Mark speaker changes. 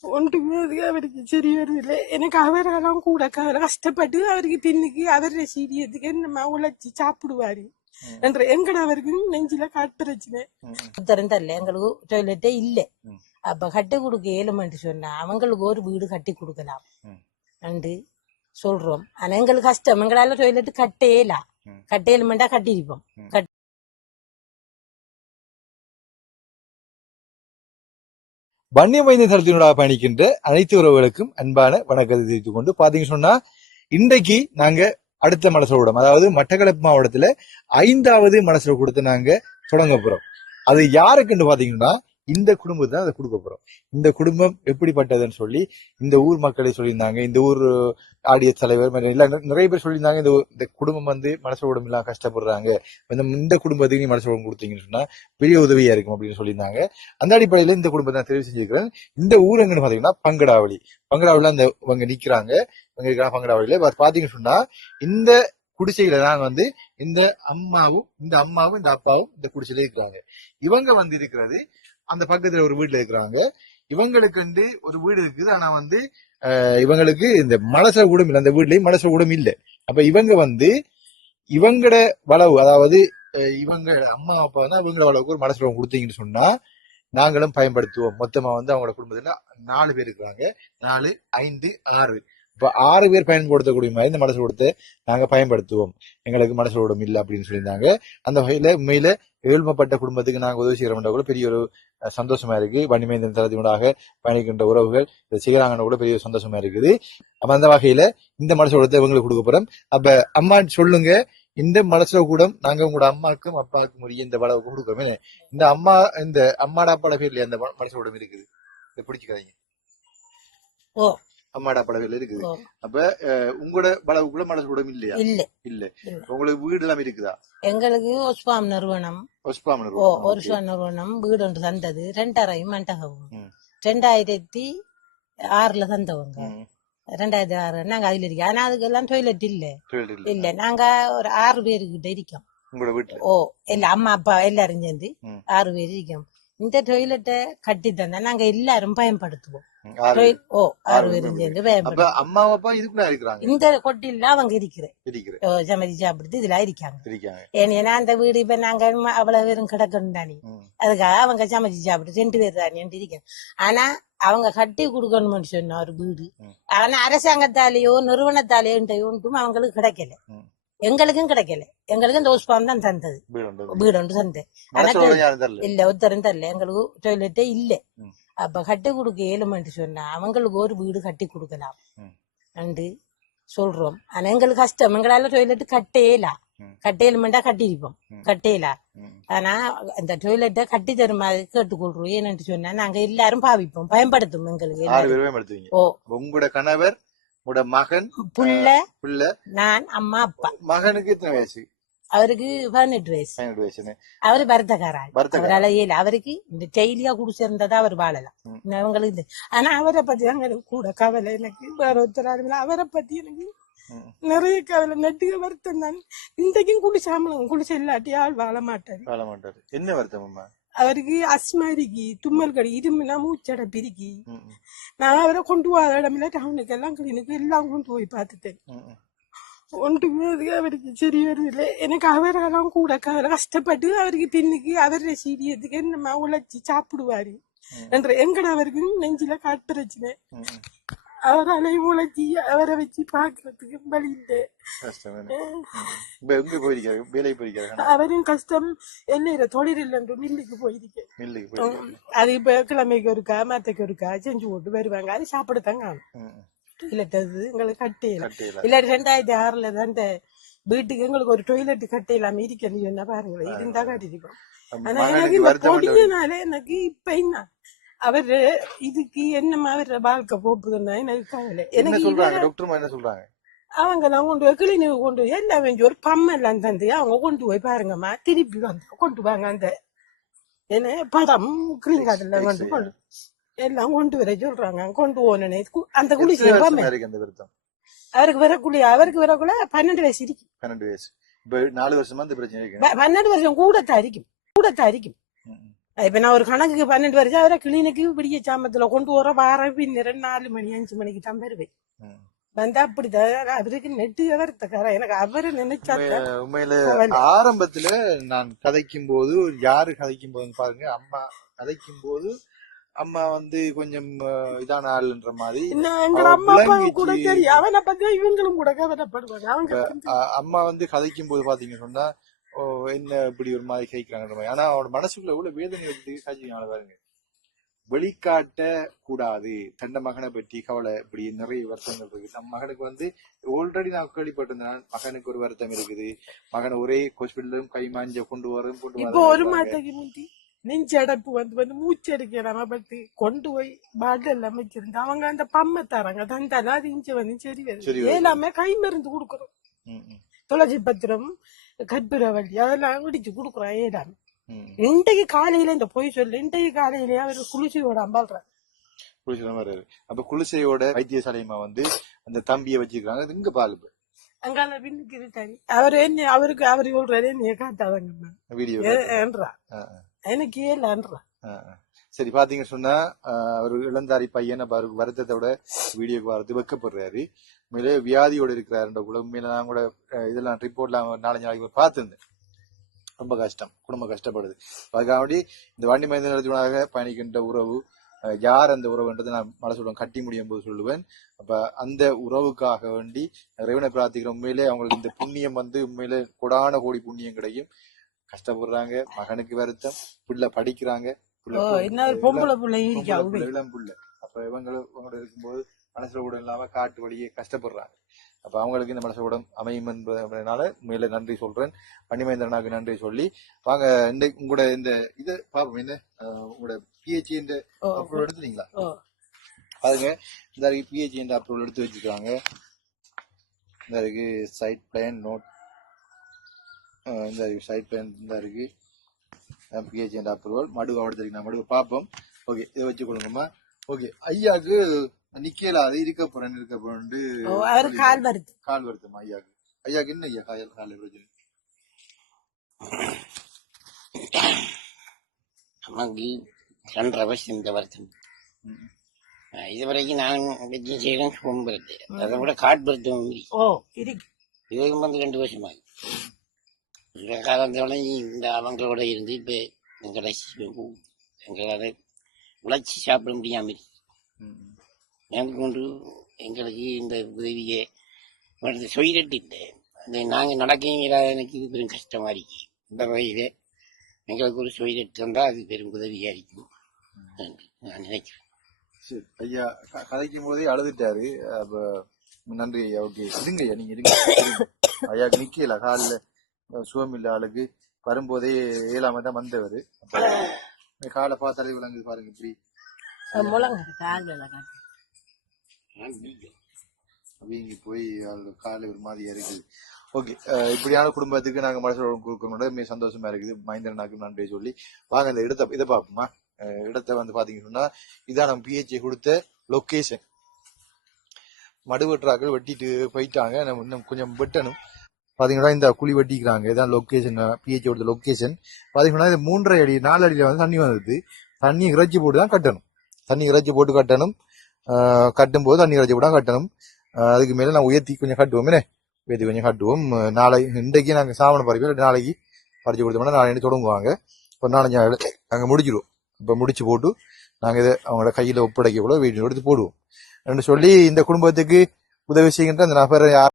Speaker 1: ஒன்றுமே அது அவருக்கு சரி வருதில்லை எனக்கு அவரெல்லாம் கூட கவலை கஷ்டப்பட்டு அவருக்கு பின்னுக்கு அவர சீரியத்துக்கு என்னமா உழைச்சி சாப்பிடுவாரு. என்ற எங்கட அவருக்கு நெஞ்சில காட்டு பிரச்சனை.
Speaker 2: தரல எங்களுக்கு டாய்லெட்டே இல்ல. அப்ப கட்டி கொடுக்க இயலுமென்று சொன்னா அவங்களுக்கு ஒரு வீடு கட்டி கொடுக்கலாம். என்று சொல்றோம். ஆனா எங்களுக்கு கஷ்டம். எங்களால டாய்லெட் கட்டேலாம்
Speaker 3: ம்.
Speaker 2: கட்டையிலுமெண்டா கட்டியிருப்போம்.
Speaker 3: வன்னிய மைந்த தளத்தினூடாக பயணிக்கின்ற அனைத்து உறவுகளுக்கும் அன்பான வணக்கத்தை தெரிவித்துக் கொண்டு பாத்தீங்க சொன்னா இன்றைக்கு நாங்க அடுத்த மனசுல கூடம் அதாவது மட்டக்களப்பு மாவட்டத்துல ஐந்தாவது மனசுல கொடுத்து நாங்க தொடங்க போறோம். அது யாருக்குன்னு பாத்தீங்கன்னா இந்த குடும்பத்தை தான் அதை கொடுக்க போறோம். இந்த குடும்பம் எப்படிப்பட்டதுன்னு சொல்லி இந்த ஊர் மக்களே சொல்லியிருந்தாங்க. இந்த ஊர் ஆடிய தலைவர் நிறைய பேர் சொல்லியிருந்தாங்க. இந்த இந்த குடும்பம் வந்து மனசு உடம்பு இல்லாம கஷ்டப்படுறாங்க. இந்த இந்த குடும்பத்துக்கு நீ மனசு உடம்பு கொடுத்தீங்கன்னு சொன்னா பெரிய உதவியா இருக்கும் அப்படின்னு சொல்லியிருந்தாங்க. அந்த அடிப்படையில இந்த குடும்பத்தை நான் தெரிவு செஞ்சிருக்கிறேன். இந்த ஊர் எங்கன்னு பாத்தீங்கன்னா பங்கடாவளி. பங்கடாவளில அந்த இவங்க நிக்கிறாங்க. இவங்க இருக்கிற பங்கடாவளியில பாத்தீங்கன்னு சொன்னா இந்த குடிசையில தான் வந்து இந்த அம்மாவும் இந்த அம்மாவும் இந்த அப்பாவும் இந்த குடிசையில இருக்கிறாங்க. இவங்க வந்து இருக்கிறது அந்த பக்கத்துல ஒரு வீட்டுல இருக்கிறாங்க. இவங்களுக்கு வந்து ஒரு வீடு இருக்குது. ஆனா வந்து இவங்களுக்கு இந்த மனச கூடம் இல்லை. அந்த வீட்லயும் மனச கூடம் இல்லை. அப்ப இவங்க வந்து இவங்கட வளவு அதாவது இவங்க அம்மா அப்பா தான் இவங்கள வளவுக்கு ஒரு மனசு கொடுத்தீங்கன்னு சொன்னா நாங்களும் பயன்படுத்துவோம். மொத்தமா வந்து அவங்களோட குடும்பத்துல நாலு பேர் இருக்கிறாங்க. நாலு ஐந்து ஆறு. இப்ப ஆறு பேர் பயன்படுத்தக்கூடிய மாதிரி இந்த மனசு கொடுத்து நாங்க பயன்படுத்துவோம். எங்களுக்கு மனசு விடம் இல்லை அப்படின்னு சொல்லியிருந்தாங்க. அந்த வகையில உண்மையில ஏழ்மைப்பட்ட குடும்பத்துக்கு நாங்க உதவி செய்யறோம்ன்ற கூட பெரிய ஒரு சந்தோஷமா இருக்கு வன்னிமேந்திரன் தளத்தினூடாக பயணிக்கின்ற உறவுகள் இந்த சிகராங்கன கூட பெரிய சந்தோஷமா இருக்குது. அப்ப அந்த வகையில இந்த மனசோட உங்களுக்கு இவங்களுக்கு கொடுக்க போறோம். அப்ப அம்மா சொல்லுங்க இந்த மனசுல கூட நாங்க உங்களோட அம்மாக்கும் அப்பாவுக்கும் உரிய இந்த வளவுக்கு கொடுக்கறோம். இந்த அம்மா இந்த அம்மாடா அப்பாட பேர்ல அந்த மனசோட இருக்குது. இதை பிடிச்சிக்காதீங்க.
Speaker 2: ஓ.
Speaker 3: அம்மாடா பேர்ல இருக்குது. அப்ப உங்களோட வளவுக்குள்ள மனசு உடம்பு இல்லையா?
Speaker 2: இல்ல.
Speaker 3: இல்ல. உங்களுக்கு வீடு எல்லாம் இருக்குதா?
Speaker 2: எங்களுக்கு ஒஸ்பாம் நிறுவனம். ஓ ஒரு சுவ நிறுவனம் வீடு ஒன்று தந்தது. ரெண்டாயிரம் மண்டகவும்
Speaker 3: ம்.
Speaker 2: ரெண்டாயிரத்தி ஆறுல தந்தவங்க. ரெண்டாயிரத்தி ஆறு. நாங்க அதுல இருக்கோம். ஆனா அதுக்கெல்லாம் டாய்லெட் இல்ல. இல்ல. நாங்க ஒரு ஆறு பேருக்கிட்ட இருக்கோம். ஓ இல்ல அம்மா அப்பா எல்லாரும் சேர்ந்து. ஆறு பேர் இருக்கோம். இந்த டாய்லெட்டை கட்டி தந்தா நாங்க எல்லாரும் பயன்படுத்துவோம். ஓ ஆறு
Speaker 3: பேர்.
Speaker 2: சேர்ந்து
Speaker 3: அப்ப அம்மா அப்பா இதுக்குள்ள இருக்கிறாங்க.
Speaker 2: இந்த கொட்டில அவங்க இருக்கிற
Speaker 3: இருக்கிற
Speaker 2: சமைச்சு சாப்பிடுறது இதுல இருக்காங்க. ஏன்னா அந்த வீடு இப்ப நாங்க அவ்வளவு பேரும் கிடக்கணும் தானே. அதுக்காக அவங்க சமைச்சு சாப்பிட்டு ரெண்டு பேர் தானே இருக்கேன் ஆனா அவங்க கட்டி கொடுக்கணும்னு சொன்ன ஒரு வீடு. ஆனா அரசாங்கத்தாலேயோ நிறுவனத்தாலேயோ ஒன்றும் அவங்களுக்கு கிடைக்கல. எங்களுக்கும் கிடைக்கல. எங்களுக்கு இந்த ஓஸ்பாம் தான் தந்தது.
Speaker 3: வீடு
Speaker 2: ஒன்று தந்தது. இல்ல உத்தரம் தரல. எங்களுக்கு டாய்லெட்டே இல்ல. அப்ப கட்டி கொடுக்க இயலுமென்று சொன்னா அவங்களுக்கு ஒரு வீடு கட்டி கொடுக்கலாம். என்று சொல்றோம். ஆனா எங்களுக்கு கஷ்டம். எங்களால டாய்லெட் கட்டேலாம்
Speaker 3: ம்.
Speaker 2: கட்டையிலுமெண்டா கட்டியிருப்போம்.
Speaker 3: ம்.
Speaker 2: ஆனா அந்த டாய்லெட்டை கட்டி தருமா கேட்டுக்கொள்றோம். ஏன்னு சொன்னா நாங்க எல்லாரும் பாவிப்போம். பயன்படுத்தும் எங்களுக்கு ஓ.
Speaker 3: உங்களோட கணவர் உங்களோட மகன்
Speaker 2: புள்ள
Speaker 3: பிள்ளை.
Speaker 2: நான் அம்மா அப்பா.
Speaker 3: மகனுக்கு எத்தனை வயசு?
Speaker 2: அவருக்கு பதினெட்டு வயசு
Speaker 3: பதினெட்டு வயசுன்னு
Speaker 2: அவரு பரதக்காராள்
Speaker 3: பரதக்காரர்.
Speaker 2: அவரால இயல அவருக்கு இந்த டெய்லியா குடிச்சிருந்ததா அவர் வாழலாம். அவங்களுக்கு இந்த
Speaker 1: ஆனா அவரை பத்தி எனக்கு கூட கவலை எனக்கு வேற ஒருத்தர் அவரை பத்தி எனக்கு. நிறைய கவலை நெட்டுக வருத்தம் தான் இன்றைக்கும் குடிசாமலும் குடிசை இல்லாட்டி ஆள் வாழ மாட்டாரு
Speaker 3: வாழ மாட்டாரு என்ன வருத்தம்
Speaker 1: அவருக்கு அஸ்மா இருக்கி தும்மல் கடி இருமுனா மூச்சட பிரிக்கி நான் அவரை கொண்டு போகாத இடமில்ல டவுனுக்கு எல்லாம் கிளினிக்கு எல்லாம் கொண்டு போய் பார்த்துட்டேன். ஒன்றுமே அது அவருக்கு சரி வருதில்லை எனக்கு அவரெல்லாம் கூட கஷ்டப்பட்டு அவருக்கு பின்னுக்கு அவர சீரியத்துக்கு என்னமா உழைச்சி சாப்பிடுவாரு. என்ற எங்கட அவருக்கு நெஞ்சில காட்டு பிரச்சனை. அவரால உழைச்சி அவரை வச்சு பாக்குறதுக்கு வழி இல்லை அவரும் கஷ்டம் என்ன தொழில் இல்லைன்ற மில்லுக்கு போயிருக்கேன் அது இப்ப கிழமைக்கு ஒருக்கா மத்தைக்கு ஒருக்கா செஞ்சு போட்டு வருவாங்க அது சாப்பிடத்தான் காணும்
Speaker 3: ம்.
Speaker 1: இல்லட்டது எங்களுக்கு கட்டையில இல்ல ரெண்டாயிரத்தி ஆறுல தான் இந்த வீட்டுக்கு எங்களுக்கு ஒரு டொய்லெட் கட்டையிலாம இருக்கணும் சொன்னா பாருங்களேன் இருந்தா கட்டிருக்கோம் ஆனா எனக்கு இந்த. கொடியனால எனக்கு இப்ப என்ன அவரு இதுக்கு என்னமா அவர வாழ்க்கை போப்புதுன்னா எனக்கு கவலை எனக்கு அவங்க எல்லாம் கொண்டு போய் கிளினிக் கொண்டு போய் எல்லாம் ஒரு பம்மெல்லாம் தந்து அவங்க கொண்டு போய் பாருங்கம்மா திருப்பி வந்து கொண்டு வாங்க அந்த என்ன படம் கிளிங்காதுல கொண்டு
Speaker 3: X-ray.
Speaker 1: கொண்டு எல்லாம் கொண்டு வர சொல்றாங்க. கொண்டு போனே அந்த
Speaker 3: வருத்தம்
Speaker 1: அவருக்கு வரக்குள்ள அவருக்கு வரக்குள்ள பன்னெண்டு வயசு இருக்கு.
Speaker 3: பன்னெண்டு வயசு. நாலு வருஷமா இந்த பிரச்சனை இருக்கு.
Speaker 1: பன்னெண்டு வருஷம் கூட தரிக்கும் கூட தரிக்கும். இப்ப நான் ஒரு கணக்குக்கு பன்னெண்டு வருஷம் அவரை கிளினிக்கு விடிய சாமத்துல கொண்டு வர வார பின்னர் நாலு மணி அஞ்சு மணிக்கு தான் வருவேன். வந்தா அப்படிதான். அவருக்கு நெட்டு வருத்தக்கார எனக்கு அவரை நினைச்சா
Speaker 3: உண்மையில. ஆரம்பத்துல நான் கதைக்கும் போது யாரு கதைக்கும் போது பாருங்க அம்மா கதைக்கும் போது அம்மா வந்து கொஞ்சம் இதான ஆளுன்ற மாதிரி.
Speaker 1: அம்மா
Speaker 3: வந்து கதைக்கும் போது பாத்தீங்க சொன்னா ஓ என்ன இப்படி ஒரு மாதிரி கேட்கிறாங்கன்ற மாதிரி. ஆனா அவனோட மனசுக்குள்ள எவ்வளவு வேதனை எடுத்து காய்ச்சிங்க பாருங்க. வெளிக்காட்ட கூடாது. தன்னை மகனை பற்றி கவலை இப்படி நிறைய வருத்தங்கள் இருக்கு. நம்ம மகனுக்கு வந்து ஆல்ரெடி நான் கேள்விப்பட்டிருந்தேன் மகனுக்கு ஒரு வருத்தம் இருக்குது. மகனை ஒரே ஹாஸ்பிட்டலும் கை மாஞ்ச கொண்டு வரும் கொண்டு வரும்
Speaker 1: மாட்டைக்கு முந்தி நெஞ்சு அடைப்பு வந்து வந்து மூச்சு பட்டு கொண்டு போய் பாட்டில் அமைச்சிருந்து அவங்க அந்த பம்மை தராங்க. தந்தாலும் அது இஞ்சி வந்து சரி வருது. எல்லாமே கை மருந்து கொடுக்குறோம் துளசி பத்திரம் கற்பூரவள்ளி அதெல்லாம் குடிச்சு கொடுக்குறோம் ஏடாம. இன்றைக்கு காலையில இந்த பொய் சொல்லு இன்றைக்கு காலையில அவர் குளிச்சியோட அம்பாள்ற
Speaker 3: குளிச்சுற மாதிரி இருக்கு. அப்ப குளிசையோட வைத்தியசாலையமா வந்து அந்த தம்பியை வச்சிருக்காங்க அது இங்க பாலு
Speaker 1: அங்கால பின்னுக்கு இருக்காரு அவர் என்ன அவருக்கு அவர் சொல்றாரு என்னைய காட்டாதங்க
Speaker 3: வீடியோ
Speaker 1: ஏன்றா எனக்கு ஏலன்றா
Speaker 3: சரி பாத்தீங்க சொன்னா ஒரு இளந்தாரி பையன் வருத்தத்தோட வீடியோக்கு வரது வெக்கப்படுறாரு. மேலே வியாதியோட இருக்கிறாருன்ற கூட உண்மையில நான் கூட இதெல்லாம் ரிப்போர்ட்லாம் நாலஞ்சு நாளைக்கு பார்த்துருந்தேன். ரொம்ப கஷ்டம் குடும்பம் கஷ்டப்படுது. அதுக்காக வேண்டி இந்த வண்டி மைந்த நிலத்தினாக பயணிக்கின்ற உறவு யார் அந்த உறவுன்றதை நான் மழை சொல்லுவேன் கட்டி முடியும் போது சொல்லுவேன். அப்ப அந்த உறவுக்காக வேண்டி இறைவனை பிரார்த்திக்கிற உண்மையிலே அவங்களுக்கு இந்த புண்ணியம் வந்து உண்மையிலே கொடான கோடி புண்ணியம் கிடைக்கும். கஷ்டப்படுறாங்க மகனுக்கு வருத்தம் பிள்ளை படிக்கிறாங்க இளம் புள்ள அப்ப இவங்களும் இவங்களோட இருக்கும்போது மனசுல கூட இல்லாம காட்டு வழியே கஷ்டப்படுறாங்க. அப்ப அவங்களுக்கு இந்த மனசு கூட அமையும் என்பதனால மேல நன்றி சொல்றேன். பணிமேந்திரனாக்கு நன்றி சொல்லி வாங்க இந்த உங்களோட இந்த இது பாப்போம் என்ன? உங்களோட பிஹெச்சி இந்த அப்ரூவல் எடுத்துட்டீங்களா? பாருங்க இந்த பிஹெச்சி இந்த அப்ரூவல் எடுத்து வச்சிருக்காங்க. இந்த சைட் பிளான் நோட் இந்த சைட் பிளான் இந்த இருக்கு. பிஹெச்சி இந்த அப்ரூவல் மடுவை எடுத்துருக்கீங்க மடுவை பார்ப்போம். ஓகே இதை வச்சு கொடுங்கம்மா ஓகே ஐயாக்கு நிக்கல அது இருக்க போறேன் இருக்க போறேன்ட்டு
Speaker 1: அவர் கால் வருது.
Speaker 3: கால் வருத்தமா ஐயாக்கு. ஐயாக்கு என்ன ஐயா கால் கால் பிரச்சனை
Speaker 4: நமக்கு ரெண்டரை வருஷம் இந்த வருஷம். இதுவரைக்கும் நான் வெஜ்ஜி செய்யறேன் கும்புறது. அதை விட காட்படுத்தும்
Speaker 1: ஓ இருக்கு.
Speaker 4: இதுக்கு வந்து ரெண்டு வருஷமாகி. இந்த காலத்தோட இந்த அவங்களோட இருந்து இப்ப எங்களை எங்களால உழைச்சி சாப்பிட முடியாம இருக்கு.
Speaker 3: ம்.
Speaker 4: மேற்கொண்டு எங்களுக்கு இந்த உதவியை வருது சொயிரட்டு இல்லை அது நாங்கள் நடக்கீங்களா எனக்கு இது பெரும் கஷ்டமா இருக்கு. இந்த வகையில எங்களுக்கு ஒரு சொயிரட்டு தந்தால் அது பெரும் உதவியா இருக்கும். நான் நினைக்கிறேன்.
Speaker 3: சரி ஐயா கதைக்கும் போதே அழுதுட்டாரு. அப்ப நன்றி ஐயா ஓகே. இருங்க ஐயா நீங்க இருங்க. ஐயாக்கு நிக்கல காலில். சுகம் இல்ல ஆளுக்கு. வரும்போதே ஏழாம தான் வந்தவர். காலை பார்த்தாலே விளங்குது பாருங்க இப்படி. வீங்கி போய் கால் ஒரு மாதிரியா இருக்குது ஓகே இப்படியான குடும்பத்துக்கு நாங்க மனசோட கொடுக்கறோம் மிக சந்தோஷமா இருக்குது. மகேந்திரனாக்கு நன்றி சொல்லி. வாங்க இந்த இடத்த இதை பார்ப்போமா? இடத்த வந்து பாத்தீங்க சொன்னா இதான் நம்ம பிஹெச்சி கொடுத்த லொக்கேஷன் மடு வெட்டுறாக்கள் வெட்டிட்டு போயிட்டாங்க. நம்ம இன்னும் கொஞ்சம் வெட்டணும். பார்த்தீங்கன்னா இந்த குழி வெட்டிக்கிறாங்க. இதான் லொக்கேஷன் பிஹெச் கொடுத்த லொக்கேஷன் பார்த்தீங்கன்னா இது மூன்றரை அடி நாலு அடியில் வந்து தண்ணி வந்தது. தண்ணி இறைச்சி போட்டு தான் கட்டணும். தண்ணி இறைச்சி போட்டு கட்டணும். கட்டும்போது தண்ணி இறைச்சி போட்டு கட்டணும். அதுக்கு மேலே நான் உயர்த்தி கொஞ்சம் கட்டுவோமே. உயர்த்தி கொஞ்சம் கட்டுவோம். நாளை இன்றைக்கு நாங்கள் சாவண பறிப்போம் நாளைக்கு பறிச்சு கொடுத்தோம்னா நாளைக்கு தொடங்குவாங்க? ஒரு நாலஞ்சு நாங்கள் முடிச்சிடுவோம். இப்போ முடிச்சு போட்டு நாங்கள் இதை அவங்களோட கையில் ஒப்படைக்க கூட வீட்டு எடுத்து போடுவோம். என்று சொல்லி இந்த குடும்பத்துக்கு உதவி செய்கின்ற அந்த நபரை யார்